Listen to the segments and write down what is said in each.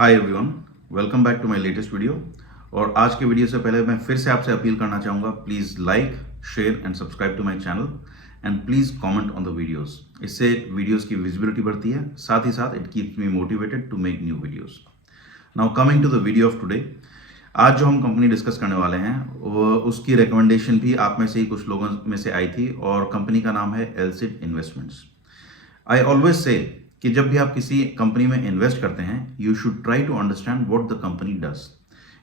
Hi everyone, welcome back to my latest video. और आज के वीडियो से पहले मैं फिर से आपसे अपील करना चाहूँगा, please like, share and subscribe to my channel and please comment on the videos. इससे वीडियोस की विजिबिलिटी बढ़ती है, साथ ही साथ it keeps me motivated to make new videos. Now coming to the video of today, आज जो हम कंपनी डिस्कस करने वाले हैं वो उसकी रिकमेंडेशन भी आप में से ही कुछ लोगों में से आई थी और कंपनी का नाम है एलसिड इन्वेस्टमेंट्स। आई ऑलवेज से कि जब भी आप किसी कंपनी में इन्वेस्ट करते हैं, you should try to understand what the company does.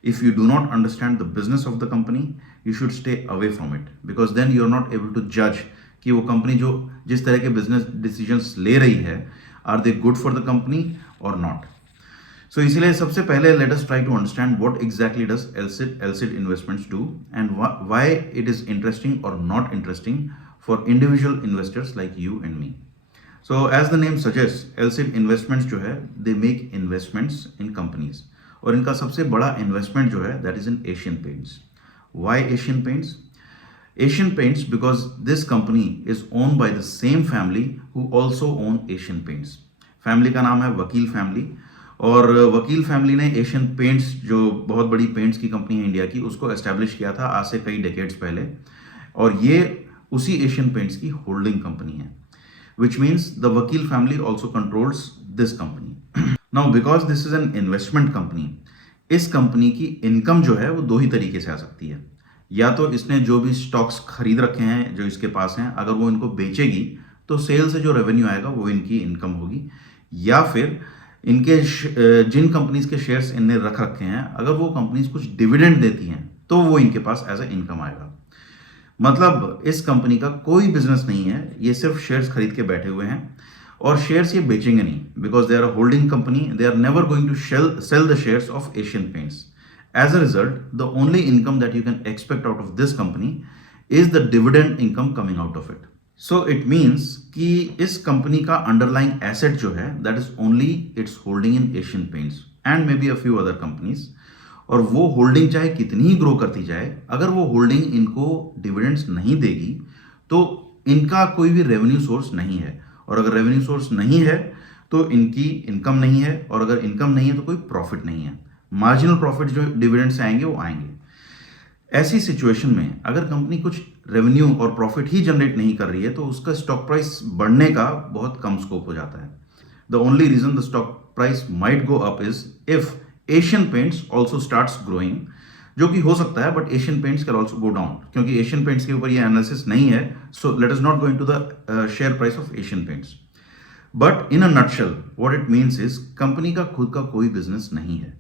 If you do not understand the business of the company, you should stay away from it, because then you are not able to जज कि वो company जो जिस तरह के business decisions ले रही है, are they good for the company और नॉट। सो इसलिए सबसे पहले let us try to understand what exactly does Elcid investments do and why it is interesting और not interesting for individual investors like you and me. So as the name suggests, LSID investments जो है they make investments in companies और इनका सबसे बड़ा investment जो है that is in Asian Paints. Why Asian Paints? Asian Paints because this company is owned by the same family who also own Asian Paints. Family का नाम है वकील फैमिली और वकील फैमिली ने एशियन पेंट्स जो बहुत बड़ी पेंट्स की कंपनी है इंडिया की, उसको एस्टेब्लिश किया था आज से कई डेकेड्स पहले और ये उसी एशियन पेंट्स की होल्डिंग कंपनी है, which means the Vakil family also controls this company. Now because this is an investment company, इस कंपनी की इनकम जो है वो दो ही तरीके से आ सकती है। या तो इसने जो भी स्टॉक्स खरीद रखे हैं जो इसके पास हैं, अगर वो इनको बेचेगी तो सेल से जो रेवेन्यू आएगा वो इनकी इनकम होगी, या फिर इनके जिन कंपनीज के शेयर्स इनने रख रखे हैं, अगर वो कंपनीज कुछ डिविडेंड देती हैं तो वो इनके पास एज ए इनकम आएगा। मतलब इस कंपनी का कोई बिजनेस नहीं है, ये सिर्फ शेयर्स खरीद के बैठे हुए हैं और शेयर्स ये बेचेंगे नहीं, because they are a holding company, they are never going to sell the shares of Asian Paints. As a result, the only income that you can expect out of this company is the dividend income coming out of it. So it means कि इस कंपनी का underlying asset जो है that is only its holding in Asian Paints and may be a few other companies. और वो holding चाहे कितनी ही ग्रो करती जाए, अगर वो होल्डिंग इनको डिविडेंड्स नहीं देगी तो इनका कोई भी रेवेन्यू सोर्स नहीं है, और अगर रेवेन्यू सोर्स नहीं है तो इनकी इनकम नहीं है, और अगर इनकम नहीं है तो कोई प्रॉफिट नहीं है। मार्जिनल प्रॉफिट जो डिविडेंड से आएंगे वो आएंगे। ऐसी सिचुएशन में अगर कंपनी कुछ रेवेन्यू और प्रॉफिट ही जनरेट नहीं कर रही है तो उसका स्टॉक प्राइस बढ़ने का बहुत कम स्कोप हो जाता है। The only reason the stock price might go up is if Asian Paints also starts growing, जो कि हो सकता है, but Asian Paints can also go down, क्योंकि एशियन पेंट्स के ऊपर ये एनालिसिस नहीं है। So let us not go into the share price of Asian Paints, but in a nutshell what it means is company का खुद का कोई बिजनेस नहीं है,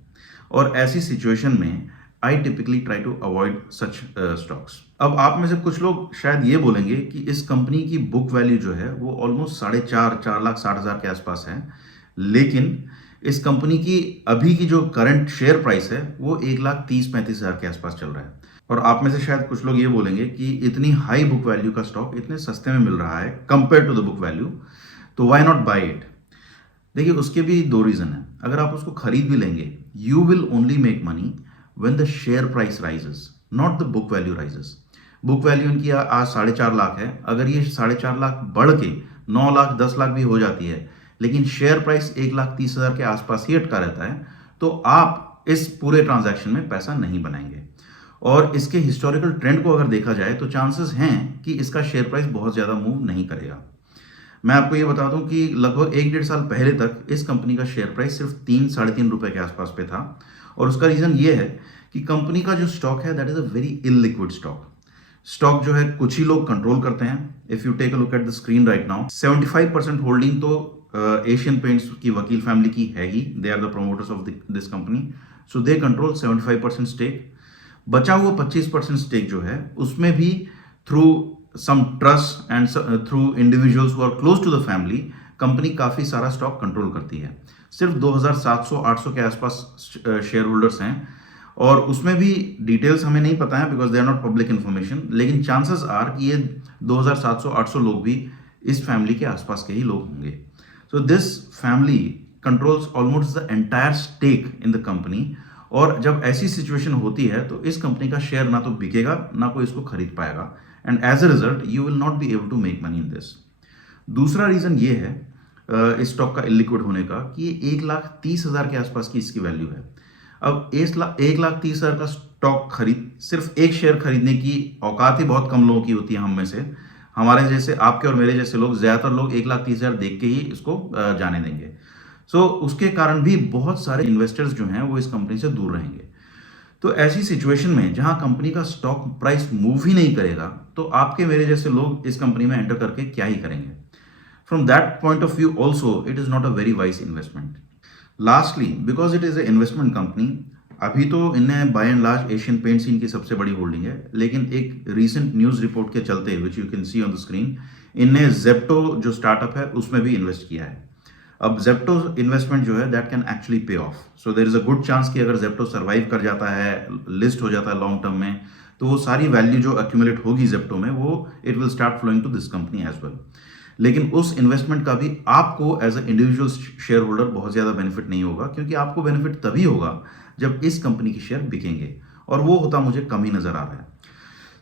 और ऐसी सिचुएशन में I typically try to avoid such stocks. अब आप में से कुछ लोग शायद ये बोलेंगे कि इस कंपनी की बुक वैल्यू जो है वो ऑलमोस्ट 4.5 के आसपास है, लेकिन इस कंपनी की अभी की जो करंट शेयर प्राइस है वो 1,30,35,000 के आसपास चल रहा है। और आप में से शायद कुछ लोग ये बोलेंगे कि इतनी हाई बुक वैल्यू का स्टॉक इतने सस्ते में मिल रहा है compare to the book value, तो व्हाई नॉट बाय इट। देखिए, उसके भी दो रीजन है। अगर आप उसको खरीद भी लेंगे, you will only make money when the share price rises, not the book value rises. Book value इनकी आज 4.5 लाख है, अगर ये 4.5 लाख बढ़ के 9 लाख 10 लाख भी हो जाती है, लेकिन शेयर प्राइस 1,30,000 के आसपास ही अटका रहता है, तो आप इस पूरे ट्रांजैक्शन में पैसा नहीं बनाएंगे। और इसके हिस्टोरिकल ट्रेंड को अगर देखा जाए तो चांसेस हैं कि इसका शेयर प्राइस बहुत ज़्यादा मूव नहीं करेगा। मैं आपको ये बता दूं कि लगभग 1-1.5 साल पहले तक इस कंपनी का शेयर प्राइस सिर्फ 3-3.5 रुपए के आसपास पे था, और उसका रीज़न ये है कि कंपनी का जो स्टॉक है that is a very illiquid stock जो है कुछ ही लोग कंट्रोल करते हैं। If you take a look at the screen right now, 75% holding तो एशियन पेंट्स की वकील फैमिली की है ही, they are the promoters of this company, so they control 75% stake. बचा हुआ 25% स्टेक जो है उसमें भी through some trust and through individuals who are close to the family, company काफ़ी सारा स्टॉक कंट्रोल करती है। सिर्फ 2,700-800 के आसपास शेयर होल्डर्स हैं, और उसमें भी डिटेल्स हमें नहीं पता है because they are not public information, लेकिन चांसेस आर कि ये 2,700-800 लोग भी इस फैमिली के आसपास के ही लोग होंगे। So this family controls almost the entire stake in the company, और जब ऐसी सिचुएशन होती है तो इस कंपनी का शेयर ना तो बिकेगा ना कोई इसको खरीद पाएगा, and as a result you will not be able to make money in this. दूसरा रीजन ये है इस स्टॉक का इलिक्विड होने का कि ये 1,30,000 के आसपास की इसकी वैल्यू है। अब 1,30,000 का स्टॉक खरीद सिर्फ एक शेयर खरीदने की औकात ही बहुत कम लोगों की होती है हम में से। हमारे जैसे आपके और मेरे जैसे लोग, ज़्यादातर लोग 1,30,000 देख के ही इसको जाने देंगे। सो उसके कारण भी बहुत सारे इन्वेस्टर्स जो हैं वो इस कंपनी से दूर रहेंगे। तो ऐसी सिचुएशन में जहां कंपनी का स्टॉक प्राइस मूव ही नहीं करेगा, तो आपके मेरे जैसे लोग इस कंपनी में एंटर करके क्या ही करेंगे। From that point of view also it is not a very wise investment. Lastly, because it is a investment company, अभी तो इन्हें by and large Asian Paints इनकी सबसे बड़ी होल्डिंग है, लेकिन एक रीसेंट न्यूज रिपोर्ट के चलते which you can see on the screen, इनने जेप्टो जो स्टार्टअप है उसमें भी इन्वेस्ट किया है। अब जेप्टो इन्वेस्टमेंट जो है that can actually pay off. So there is a good chance कि अगर जेप्टो सर्वाइव कर जाता है, लिस्ट हो जाता है लॉन्ग टर्म में, तो वो सारी वैल्यू जो एक्यूमुलेट होगी जेप्टो में, वो it will start flowing to this company as well. लेकिन उस इन्वेस्टमेंट का भी आपको as a individual share holder बहुत ज़्यादा बेनिफिट नहीं होगा, क्योंकि आपको बेनिफिट तभी होगा जब इस कंपनी के शेयर बिकेंगे, और वो होता मुझे कम ही नजर आ रहा है।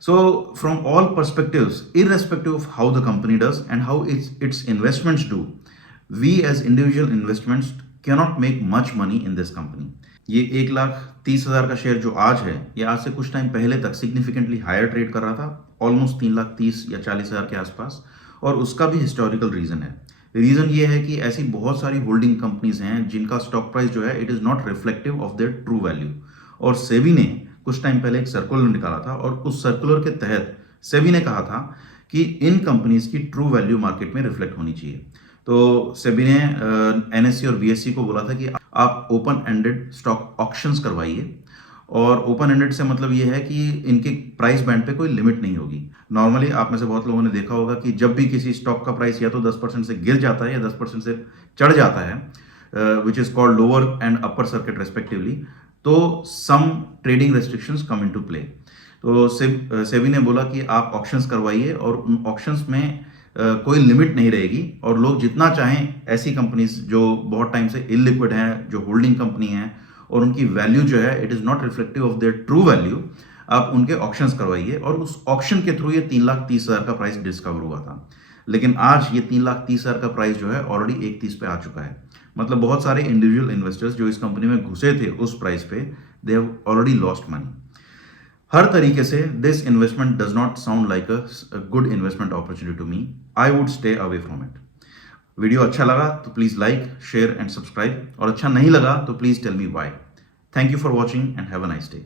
So, from all perspectives, irrespective of how the company does and how its investments do, we as individual investments cannot make much money in this company. ये 1,30,000 का शेयर जो आज है, ये आज से कुछ टाइम पहले तक सिग्निफिकेंटली हायर ट्रेड कर रहा था, ऑलमोस्ट 3,30,000 या 40,000 के आसपास, और उसका भी हिस्टोरिकल रीजन है। रीजन ये है कि ऐसी बहुत सारी होल्डिंग कंपनीज हैं जिनका स्टॉक प्राइस जो है it is not reflective of their true value, और सेबी ने कुछ टाइम पहले एक सर्कुलर निकाला था, और उस सर्कुलर के तहत सेबी ने कहा था कि इन कंपनीज की ट्रू वैल्यू मार्केट में रिफ्लेक्ट होनी चाहिए। तो सेबी ने एनएससी और बीएससी को बोला था कि आप ओपन एंडेड स्टॉक ऑक्शंस करवाइए, और ओपन एंडेड से मतलब ये है कि इनके प्राइस बैंड पे कोई लिमिट नहीं होगी। नॉर्मली आप में से बहुत लोगों ने देखा होगा कि जब भी किसी स्टॉक का प्राइस या तो 10% से गिर जाता है या 10% से चढ़ जाता है, which is called lower and upper circuit respectively, तो some trading restrictions come into play. तो सेबी ने बोला कि आप ऑक्शंस करवाइए, और उन ऑक्शंस में कोई लिमिट नहीं रहेगी, और लोग जितना चाहें ऐसी कंपनीज जो बहुत टाइम से इलिक्विड हैं, जो होल्डिंग कंपनी हैं और उनकी वैल्यू जो है it is not reflective of their true value, आप उनके ऑक्शंस करवाइए। और उस ऑक्शन के थ्रू ये 3,30,000 का प्राइस डिस्कवर हुआ था, लेकिन आज ये 3,30,000 का प्राइस जो है ऑलरेडी 1,30 पे आ चुका है। मतलब बहुत सारे इंडिविजुअल इन्वेस्टर्स जो इस कंपनी में घुसे थे उस प्राइस पे, they have already lost money. हर तरीके से this investment does not sound like a good investment opportunity to me. I would stay away from it. Video अच्छा लगा तो please like, share and subscribe, और अच्छा नहीं लगा तो please tell me why. Thank you for watching and have a nice day.